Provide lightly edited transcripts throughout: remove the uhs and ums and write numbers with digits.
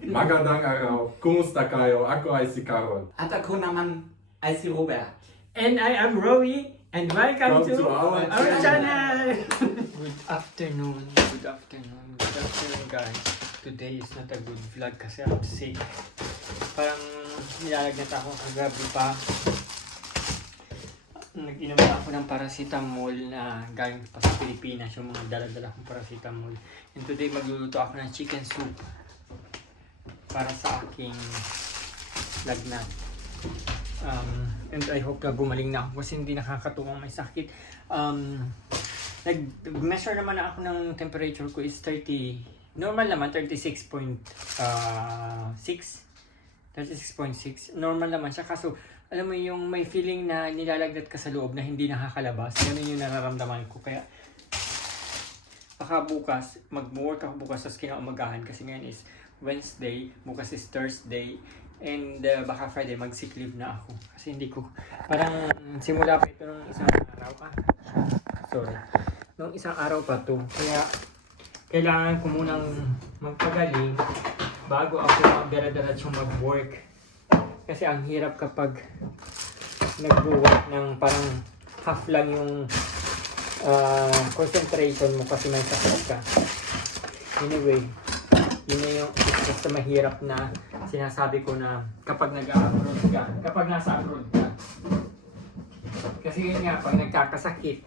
Magandang araw. Kumusta kayo? Ako ay si Carol. At ako naman ay si Robert. And I am Rowie, and welcome Come to our channel. Good afternoon, guys. Today is not a good vlog kasi I'm sick. Parang nilalagnat ako kagabi pa. Nag-inom na ako ng paracetamol na galing pa sa Pilipinas, yung mga dala-dala kong paracetamol. And today magluluto ako ng chicken soup para sa aking lagnat. And I hope na gumaling na ako kasi hindi nakakatuwang may sakit. Nag-measure naman ako ng temperature ko is 30, normal naman 36.6. 36.6, normal naman siya. Kaso, alam mo yung may feeling na nilalagnat ka sa loob na hindi nakakalabas. Ganun yung nararamdaman ko. Kaya, baka bukas, mag-work ako bukas sa kinaumagahan kasi ngayon is Wednesday, bukas is Thursday, and baka Friday mag-sick leave na ako. Kasi hindi ko, parang simula pa ito nung isang araw pa. Sorry. Nung isang araw pa to. Kaya, kailangan ko munang magpagaling bago ako magdara-diretsong mag-work. Kasi ang hirap kapag nag-work ng parang half lang yung concentration mo kasi may sakit ka. Anyway, yun na yung basta mahirap na sinasabi ko na kapag nag-abroad ka, kapag nasa abroad ka. Kasi yun nga, pag nagkakasakit,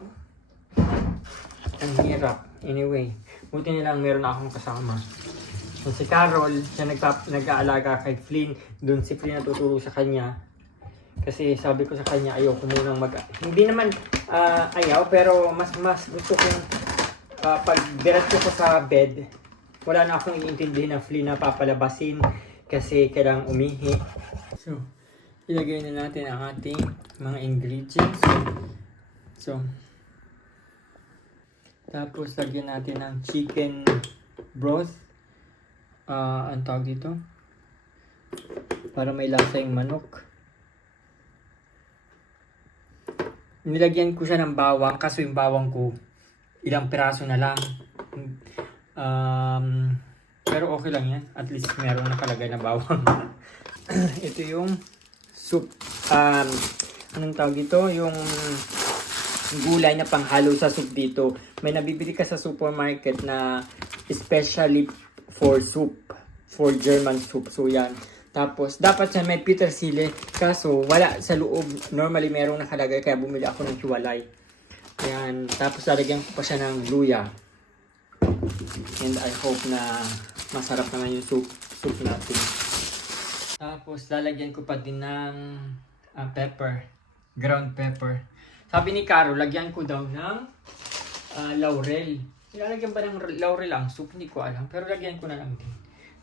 ang hirap. Anyway, buti nilang meron akong kasama. So, si Carol, siya nag-aalaga kay Flynn. Doon si Flynn natuturo sa kanya. Kasi sabi ko sa kanya, ayoko munang hindi naman ayaw, pero mas gusto kong pag diretso ko sa bed, wala na akong iintindihin ng Flynn na papalabasin kasi kailangang umihi. So, ilagay na natin ang ating mga ingredients. So, tapos lagyan natin ng chicken broth. Ang tawag dito para may lasa yung manok. Nilagyan ko siya ng bawang kaso yung bawang ko ilang piraso na lang. Pero okay lang yan, at least meron nakalagay na bawang. Ito yung soup, anong tawag dito, yung gulay na panghalo sa soup dito. May nabibili ka sa supermarket na especially for soup, for German soup. So yan. Tapos dapat siya may petersilie, kaso wala sa loob. Normally merong nakalagay kaya bumili ako ng hiwalay. Ayan. Tapos lalagyan ko pa siya ng luya. And I hope na masarap naman yung soup natin. Tapos lalagyan ko pa din ng pepper, ground pepper. Sabi ni Caro, lagyan ko daw ng laurel. Nilalagyan ba ng laurel ang soup? Hindi ko alam. Pero lagyan ko na lang din.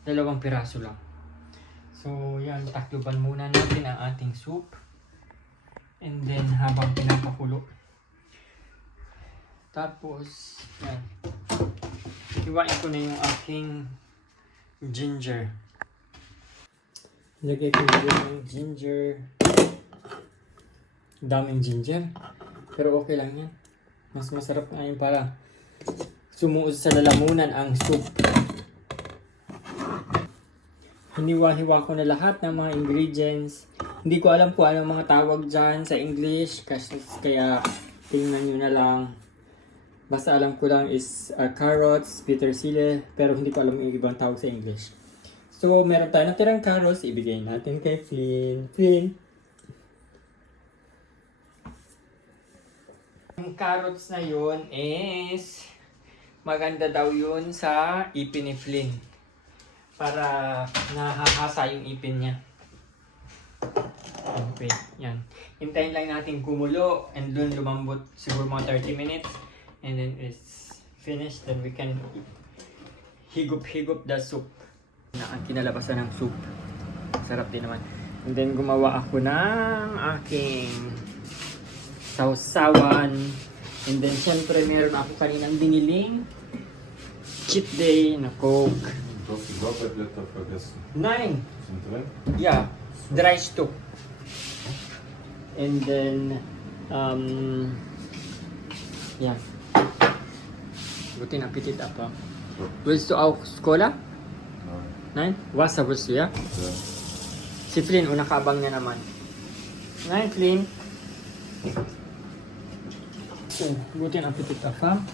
2 piraso lang. So, yan. Takluban muna natin ang ating soup. And then, habang pinapakulo. Tapos, yan. Hiwain ko na yung aking ginger. Lagay ko yung ginger. Daming ginger. Pero okay lang yan. Mas masarap nga yun para sumuot sa lalamunan ang soup. Hiniwa-hiwa ko na lahat ng mga ingredients. Hindi ko alam kung anong mga tawag dyan sa English. Kaya tingnan nyo na lang. Basta alam ko lang is carrots, petersilie. Pero hindi ko alam yung ibang tawag sa English. So meron tayo natirang carrots. Ibigay natin kay Flynn. Flynn. Yung carrots na yun is maganda daw yun sa ipin ni Flynn. Para nahahasa yung ipin niya. Okay, yan. Hintayin lang natin kumulo and dun lumambot siguro mga 30 minutes. And then it's finished. Then we can higup-higup the soup. Na ang kinalabasan ng soup. Sarap din naman. And then gumawa ako ng aking sausawan. And then, syempre, meron ako kaninang biniling cheat day na Coke. 9. Yeah, dry stew. And then, yeah. Guten Appetit, Appa. Willst du auch Cola? Nein. Nein? Was sagst du, ja? Si Flynn, unang kaabang niya naman. Nein, Flynn. So, guten Appetit, Afam.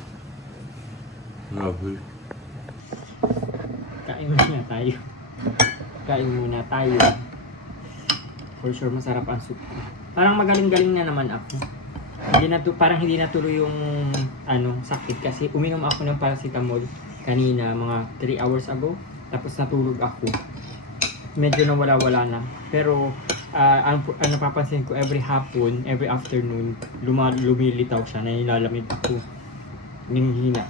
Ja, goed. Kain muna tayo. Kain muna tayo. For sure, masarap ang soup. Parang magaling-galing na naman ako. Parang hindi natuloy yung sakit kasi uminom ako ng paracetamol kanina mga 3 hours ago. Tapos natulog ako. Medyo nawala-wala na. Pero ang napapansin ko every hapon, every afternoon, lumilitaw siya, nailalamig ako. Ninghina.